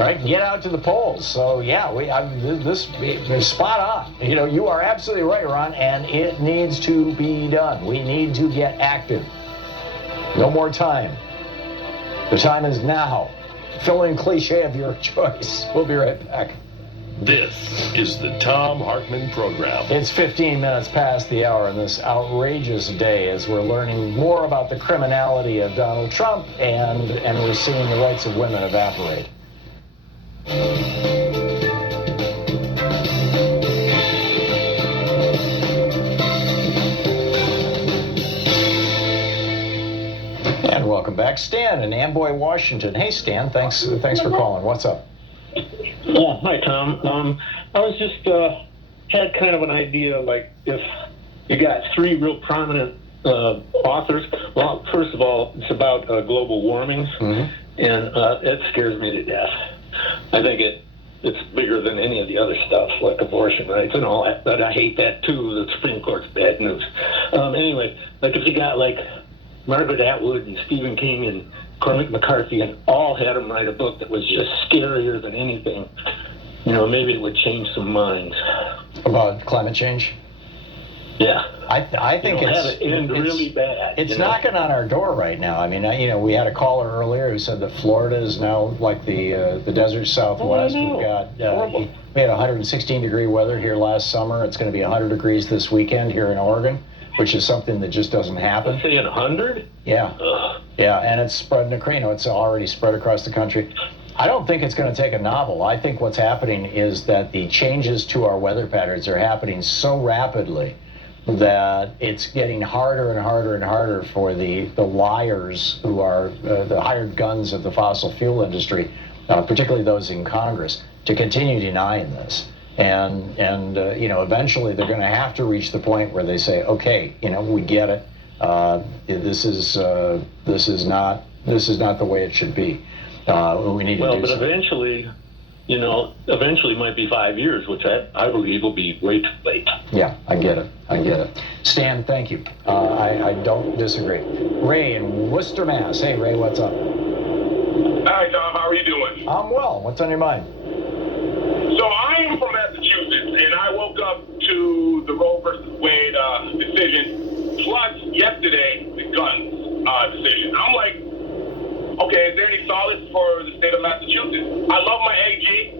right? Get out to the polls. So yeah, this is spot on. You are absolutely right, Ron, and it needs to be done. We need to get active. No more time. The time is now. Fill in cliche of your choice. We'll be right back. This is the Tom Hartman Program. It's 15 minutes past the hour on this outrageous day as we're learning more about the criminality of Donald Trump and we're seeing the rights of women evaporate. And welcome back, Stan in Amboy, Washington. Hey, Stan, thanks for calling. What's up? Yeah, hi, Tom. I was just had kind of an idea, like if you got 3 real prominent authors. Well, first of all, it's about global warming, and it scares me to death. I think it's bigger than any of the other stuff, like abortion rights and all that, but I hate that too. The Supreme Court's bad news. Anyway, like if you got like Margaret Atwood and Stephen King and Cormac McCarthy and all had them write a book that was just scarier than anything, maybe it would change some minds. About climate change? Yeah. I think have it end really bad. It's knocking on our door right now. I mean, we had a caller earlier who said that Florida is now like the desert Southwest. We've got we had 116-degree weather here last summer. It's going to be 100 degrees this weekend here in Oregon, which is something that just doesn't happen. You're saying 100? Yeah. Ugh. Yeah, and it's spreading. It's already spread across the country. I don't think it's going to take a novel. I think what's happening is that the changes to our weather patterns are happening so rapidly that it's getting harder and harder and harder for the liars who are the hired guns of the fossil fuel industry, particularly those in Congress, to continue denying this. And eventually they're going to have to reach the point where they say, okay, we get it. This is not the way it should be. We need to do but something. eventually it might be 5 years, which I believe will be way too late. Yeah, I get it. Stan, thank you. I don't disagree. Ray in Worcester, Mass. Hey, Ray, what's up? Hi, Tom. How are you doing? I'm well. What's on your mind? So I am from Massachusetts, and I woke up to the Roe versus Wade decision, plus yesterday the guns decision. I'm like, okay, is there any solace for the state of Massachusetts? I love my AG,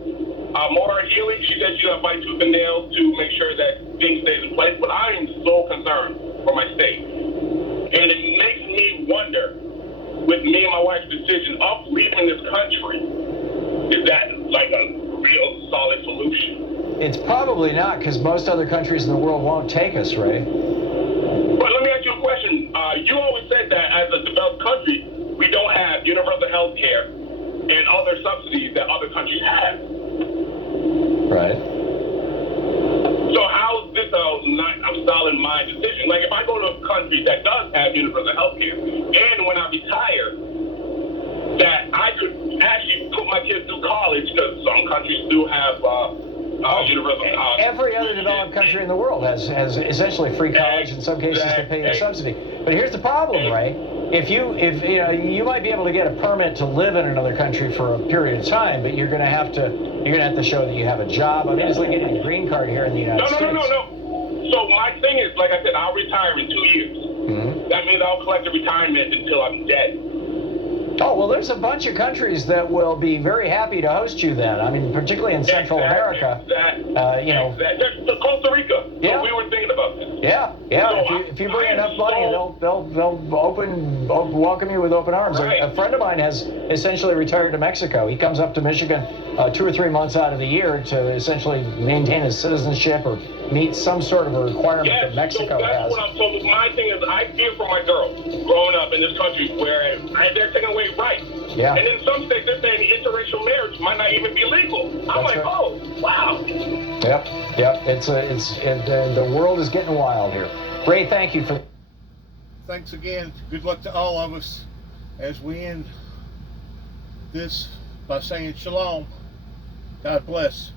Maura Healy. She said she's going to fight tooth and nail to make sure that things stays in place, but I am so concerned for my state. And it makes me wonder, with me and my wife's decision of leaving this country, is that like a real solid solution? It's probably not, because most other countries in the world won't take us, Ray. But let me ask you a question. You always said that as a developed country, we don't have universal health care and other subsidies that other countries have. Right. So how is this a solid mind decision? Like if I go to a country that does have universal health care, and when I retire, that I could actually put my kids through college, because some countries still have universal college. Every other developed country in the world has essentially free college. In some cases, they pay a subsidy. But here's the problem, Ray. If you might be able to get a permit to live in another country for a period of time, but you're going to have to show that you have a job. I mean, it's like getting a green card here in the United States. No. So my thing is, like I said, I'll retire in 2 years. Mm-hmm. That means I'll collect a retirement until I'm dead. Oh, well, there's a bunch of countries that will be very happy to host you then. I mean, particularly in Central America. Costa Rica. Yeah. So we were thinking about this. Yeah. So if you bring enough money, they'll welcome you with open arms. Right. A friend of mine has essentially retired to Mexico. He comes up to Michigan 2 or 3 months out of the year to essentially maintain his citizenship or meet some sort of a requirement that Mexico has. So my thing is, I fear for my girl growing up in this country where they're taking away rights. Yeah. And in some states, they're saying interracial marriage might not even be legal. I'm like, oh, wow. Yep. The world is getting wild here. Ray, thank you for. Thanks again. Good luck to all of us as we end this by saying shalom. God bless.